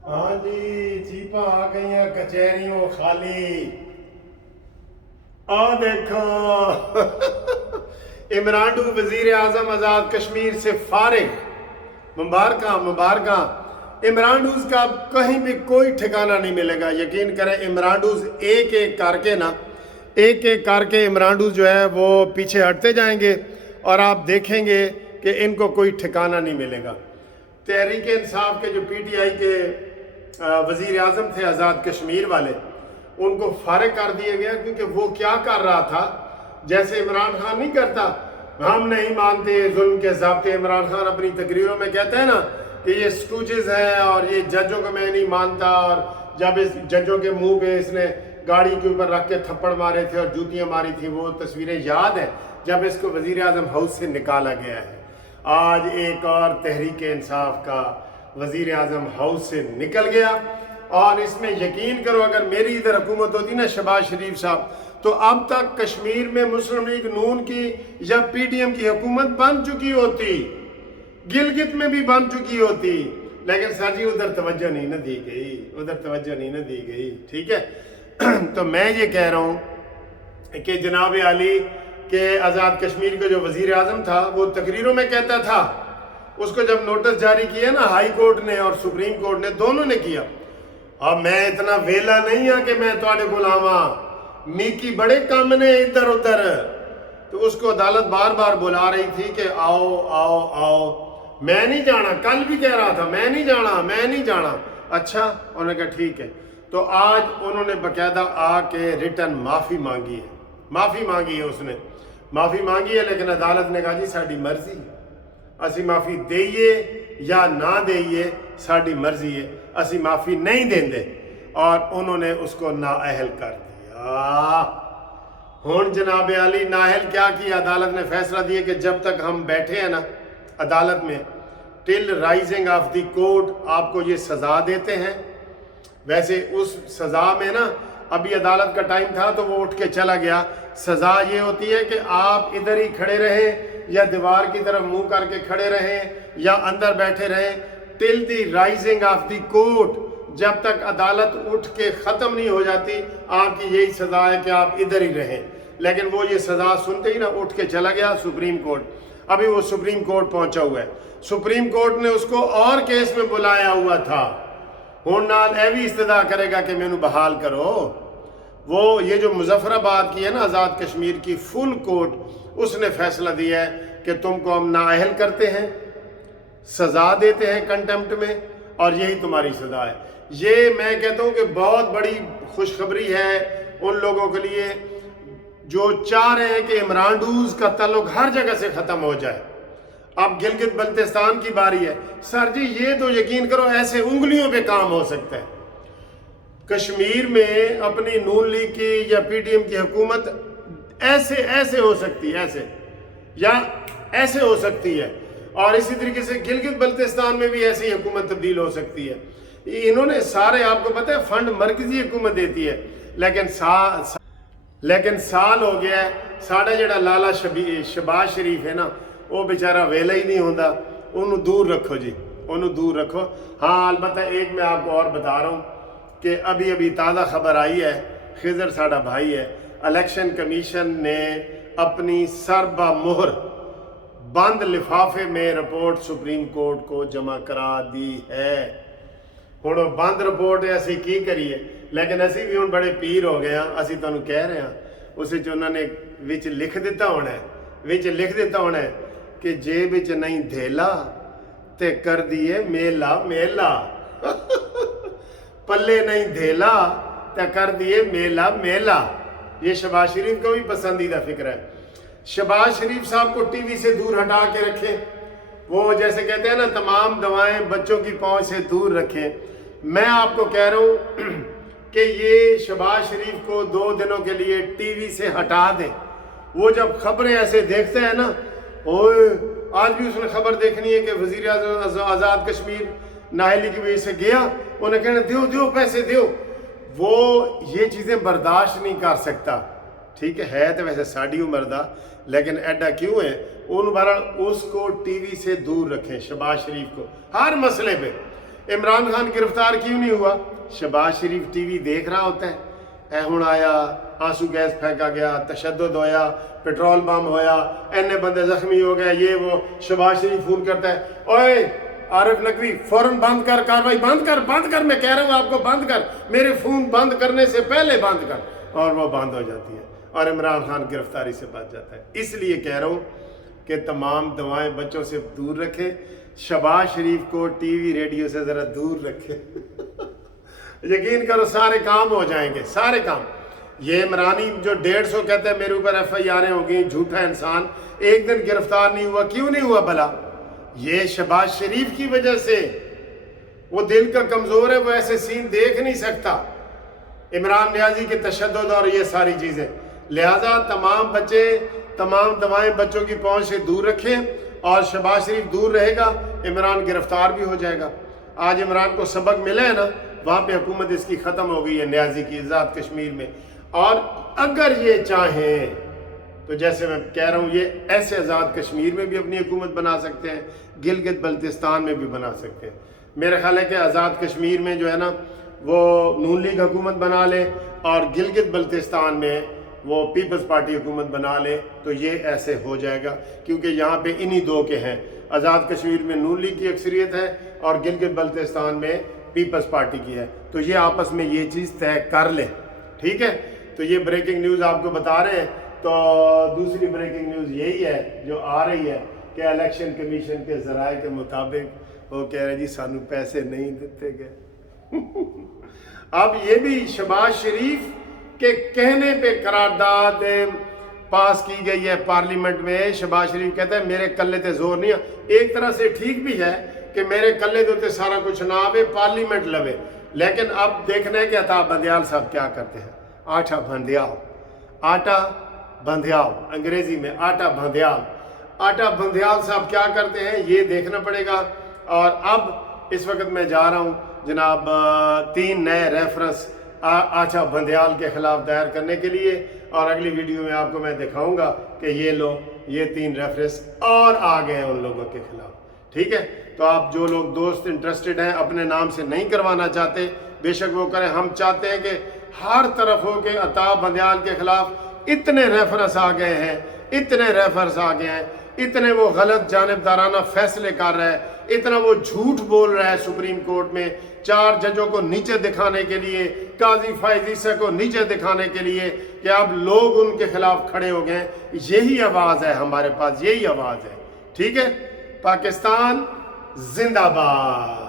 हाँ जी, जीपा आ गई हैं कचहरियों खाली। आ देखो इमरान डू वजीर आजम आज़ाद कश्मीर से फारिग। मुबारक मुबारक। इमरान डूज का अब कहीं भी कोई ठिकाना नहीं मिलेगा। यकीन करें, इमरान डूज एक एक करके ना, एक एक करके इमरान डूज जो है वो पीछे हटते जाएंगे और आप देखेंगे कि इनको कोई ठिकाना नहीं मिलेगा। तहरीक इंसाफ के जो पीटीआई के वजीर आजम थे आज़ाद कश्मीर वाले, उनको फारिग कर दिया गया क्योंकि वो क्या कर रहा था, जैसे इमरान खान नहीं करता, हम नहीं मानते जुल्म के ज़ाब्ते। इमरान खान अपनी तकरीरों में कहते हैं ना कि ये स्टूजेस हैं और ये जजों को मैं नहीं मानता, और जब इस जजों के मुंह पे इसने गाड़ी के ऊपर रख के थप्पड़ मारे थे और जूतियां मारी थी, वो तस्वीरें याद है जब इसको वजीर आजम हाउस से निकाला गया है। आज एक और तहरीक इंसाफ का वजीर आजम हाउस से निकल गया, और इसमें यकीन करो अगर मेरी इधर हुकूमत होती ना शहबाज शरीफ साहब, तो अब तक कश्मीर में मुस्लिम लीग नून की या पीटीएम की हुकूमत बन चुकी होती, गिलगित में भी बन चुकी होती। लेकिन सर जी उधर तवज्जो नहीं न दी गई, उधर तवज्जो नहीं न दी गई। ठीक है तो मैं ये कह रहा हूँ कि जनाब आली के आज़ाद कश्मीर का जो वजीर आजम था वो तकरीरों में कहता था, उसको जब नोटिस जारी किया ना हाई कोर्ट ने और सुप्रीम कोर्ट ने, दोनों ने किया। अब मैं इतना वेला नहीं हाँ कि मैं तुहाडे कोल आवां, नीकी बड़े काम ने इधर उधर। तो उसको अदालत बार बार बुला रही थी कि आओ आओ आओ। मैं नहीं जाना, कल भी कह रहा था मैं नहीं जाना मैं नहीं जाना। अच्छा, उन्होंने कहा ठीक है। तो आज उन्होंने बकायदा आके रिटर्न माफ़ी मांगी है, माफ़ी मांगी है, उसने माफ़ी मांगी है। लेकिन अदालत ने कहा जी साड़ी मर्जी, असी माफ़ी देइए या ना देइए साड़ी मर्जी है, असी माफ़ी नहीं देंगे। और उन्होंने उसको नाअहल कर दिया। हुण जनाब आली नाअहल क्या किया, अदालत ने फैसला दिया कि जब तक हम बैठे हैं ना अदालत में, till rising of the court आपको ये सज़ा देते हैं। वैसे उस सज़ा में ना अभी अदालत का टाइम था तो वो उठ के चला गया। सज़ा ये होती है कि आप इधर ही खड़े रहें या दीवार की तरफ मुंह करके खड़े रहें या अंदर बैठे रहें, till the rising of the court, जब तक अदालत उठ के ख़त्म नहीं हो जाती आपकी यही सज़ा है कि आप इधर ही रहें। लेकिन वो ये सज़ा सुनते ही ना उठ के चला गया सुप्रीम कोर्ट। अभी वो सुप्रीम कोर्ट पहुंचा हुआ है, सुप्रीम कोर्ट ने उसको और केस में बुलाया हुआ था। हुण नाल ए भी इस्तदा करेगा कि मैनू बहाल करो। वो ये जो मुजफ्फराबाद की है ना आज़ाद कश्मीर की फुल कोर्ट, उसने फैसला दिया है कि तुमको हम नाअहल करते हैं, सज़ा देते हैं कंटेम्प्ट में, और यही तुम्हारी सज़ा है। ये मैं कहता हूँ कि बहुत बड़ी खुशखबरी है उन लोगों के लिए जो चाह रहे हैं कि इमरान डूज का ताल्लुक हर जगह से ख़त्म हो जाए। अब गिलगित बल्तिस्तान की बारी है। सर जी ये तो यकीन करो ऐसे उंगलियों पे काम हो सकता है। कश्मीर में अपनी नून लीग की या पीटीएम की हुकूमत ऐसे ऐसे हो सकती है, ऐसे या ऐसे हो सकती है, और इसी तरीके से गिलगित बल्तिस्तान में भी ऐसी हुकूमत तब्दील हो सकती है। इन्होंने सारे, आपको पता है फंड मरकजी हुकूमत देती है, लेकिन साल हो गया है साढ़ा जड़ा लाला शहबाज शरीफ है ना, वो बेचारा वेला ही नहीं होता। उन्होंने दूर रखो जी, उन्होंने दूर रखो। हाँ अलबत्ता एक मैं आपको और बता रहा हूँ कि अभी अभी ताज़ा खबर आई है, खिजर साड़ा भाई है, इलेक्शन कमीशन ने अपनी सरबा मोहर बंद लिफाफे में रिपोर्ट सुप्रीम कोर्ट को जमा करा दी है। हुण बंद रिपोर्ट है, असी की करिए, लेकिन असी भी हुण बड़े पीर हो गए हैं। असी तुहानूं कह रहे हैं उस उन्होंने विच लिख दिता होना है, विच लिख दिता होना है कि जे विच नहीं धेला ते कर दिए मेला मेला पल्ले नहीं धेला ते कर दिए मेला मेला। ये शहबाज शरीफ का भी पसंदीदा फिक्र है। शहबाज शरीफ साहब को टीवी से दूर हटा के रखें, वो जैसे कहते हैं ना तमाम दवाएं बच्चों की पहुंच से दूर रखें। मैं आपको कह रहा हूं कि ये शहबाज शरीफ को 2 दिनों के लिए टीवी से हटा दें। वो जब खबरें ऐसे देखते हैं ना, ओए आज भी उसने खबर देखनी है कि वजीर आज़ाद कश्मीर नाअहली की वजह से गया, उन्हें कहना दो दो पैसे दो, वो ये चीज़ें बर्दाश्त नहीं कर सकता। ठीक है तो वैसे साड़ी उम्र दा, लेकिन एडा क्यों है। उन बार उसको टीवी से दूर रखें शहबाज शरीफ को, हर मसले पे। इमरान खान गिरफ्तार क्यों नहीं हुआ? शहबाज शरीफ टीवी देख रहा होता है, ए हुण आया, आंसू गैस फेंका गया, तशद्दुद होया, पेट्रोल बम होया, इन्ने बंदे जख्मी हो गए, ये वो। शहबाज शरीफ फोन करता है, ओए आरिफ नकवी फौरन बंद कर, कार्रवाई बंद कर, मैं कह रहा हूँ आपको बंद कर, मेरे फोन बंद करने से पहले बंद कर, और वो बंद हो जाती है और इमरान खान गिरफ्तारी से बच जाता है। इसलिए कह रहा हूँ कि तमाम दवाएं बच्चों से दूर रखें, शहबाज शरीफ को टीवी रेडियो से ज़रा दूर रखें। यकीन करो सारे काम हो जाएंगे, सारे काम। ये इमरानी जो 150 कहते हैं मेरे ऊपर FIR होगी, झूठा इंसान, एक दिन गिरफ्तार नहीं हुआ, क्यों नहीं हुआ भला? ये शहबाज शरीफ की वजह से, वो दिल का कमज़ोर है, वो ऐसे सीन देख नहीं सकता, इमरान नियाजी के तशद्दुद और ये सारी चीज़ें। लिहाजा तमाम बच्चे, तमाम दवाएं बच्चों की पहुंच से दूर रखें, और शहबाज शरीफ दूर रहेगा, इमरान गिरफ्तार भी हो जाएगा। आज इमरान को सबक मिला है ना, वहाँ पे हुकूमत इसकी ख़त्म हो गई है, नियाजी की, आज़ाद कश्मीर में। और अगर ये चाहें तो जैसे मैं कह रहा हूँ, ये ऐसे आज़ाद कश्मीर में भी अपनी हुकूमत बना सकते हैं, गिलगित बल्तिस्तान में भी बना सकते हैं। मेरा ख्याल है कि आज़ाद कश्मीर में जो है ना, वो नून लीग हुकूमत बना ले, और गिलगित बल्तिस्तान में वो पीपल्स पार्टी हुकूमत बना ले, तो ये ऐसे हो जाएगा, क्योंकि यहाँ पे इन्हीं दो के हैं। आज़ाद कश्मीर में नून लीग की अक्सरियत है, और गिलगित बल्तिस्तान में पीपल्स पार्टी की है, तो ये आपस में ये चीज़ तय कर ले, ठीक है। तो ये ब्रेकिंग न्यूज़ आपको बता रहे हैं। तो दूसरी ब्रेकिंग न्यूज़ यही है जो आ रही है कि इलेक्शन कमीशन के ज़राए के मुताबिक वो कह रहे जी सानू पैसे नहीं देते गए। अब ये भी शहबाज शरीफ के कहने पे करारदाद पास की गई है पार्लियामेंट में। शहबाज शरीफ कहते हैं मेरे कल्ले ते जोर नहीं है। एक तरह से ठीक भी है कि मेरे कल्ले दे उत्ते सारा कुछ ना आवे, पार्लियामेंट लवे, लेकिन अब देखना है कि अताब बंदियाल साहब क्या करते हैं। आटा बंदियाल, आटा बंदियाल, अंग्रेजी में आटा बंदियाल, आटा बंदियाल साहब क्या करते हैं ये देखना पड़ेगा। और अब इस वक्त मैं जा रहा हूँ जनाब 3 नए रेफरेंस आटा बंदियाल के खिलाफ दायर करने के लिए, और अगली वीडियो में आपको मैं दिखाऊंगा कि ये 3 रेफरेंस और आ गए हैं उन लोगों के खिलाफ, ठीक है। तो आप जो लोग दोस्त इंटरेस्टेड हैं, अपने नाम से नहीं करवाना चाहते, बेशक वो करें। हम चाहते हैं कि हर तरफ हो के अताब बंदियाल के खिलाफ इतने रेफरेंस आ गए हैं, इतने रेफरेंस आ गए हैं, इतने वो गलत जानिबदाराना फैसले कर रहा है, इतना वो झूठ बोल रहा है सुप्रीम कोर्ट में 4 जजों को नीचे दिखाने के लिए, काजी फैज ईसा को नीचे दिखाने के लिए कि अब लोग उनके खिलाफ खड़े हो गए। यही आवाज़ है हमारे पास, यही आवाज़ है, ठीक है। पाकिस्तान जिंदाबाद।